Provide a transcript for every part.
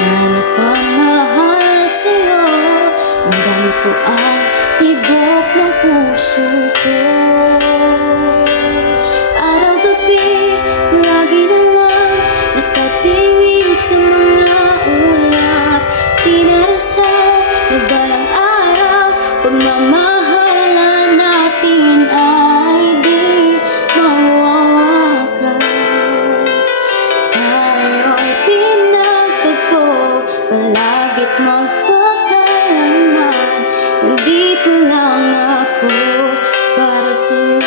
na napamahal sa'yo. Ramdam ko ang tibok ng puso ko. Araw-gabi, lagi na lang nakatingin sa mga ulap. Tinarasal na balang araw, pagmamahalan natin ay di mawawakas. Tayo'y pinagtagpo, palagit magpakailanman. Nandito lang ako para sa'yo.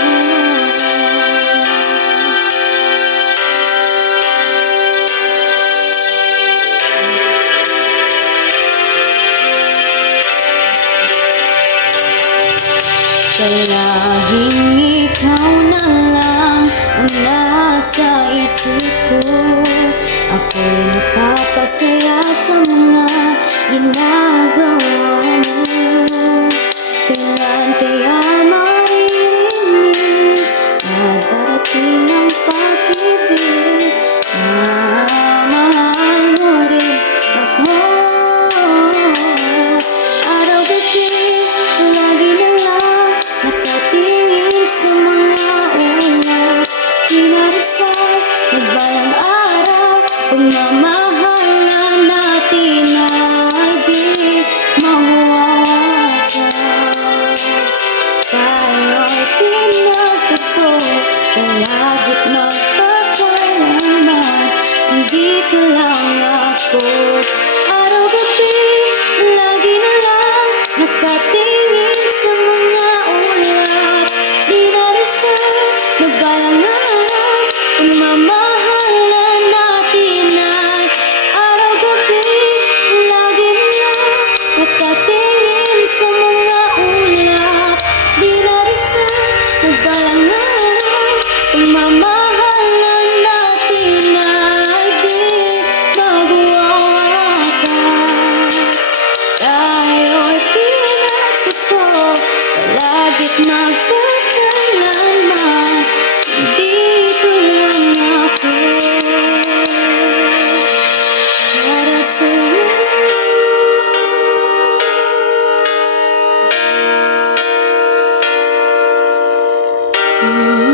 Palaging ikaw na lang ang nasa isip ko. Ako'y napapasaya sa mga ginagawa mo. Kailan kaya maririnig na darating ang pag-ibig, na mahal mo rin ako? Araw-gabi, lagi na lang nakatingin sa mga ulap. Tinarasal na balang araw, pagmamahalan natin ay di mawawakas. Tayo'y pinagtagpo, palagit magpakailanman. Nandito lang ako. Araw-gabi, lagi na lang nakatingin sa mga ulap. Dinarasal na balang araw, pagmamahalan natin ay araw-gabi, lagi na lang nakatingin sa mga ulap. Dinarasal na balang araw, pagmamahalan natin ay di magwawakas. Tayo'y pinagtagpo, palagit magpakailanman. Dito lang ako para sa'yo. Mm-hmm.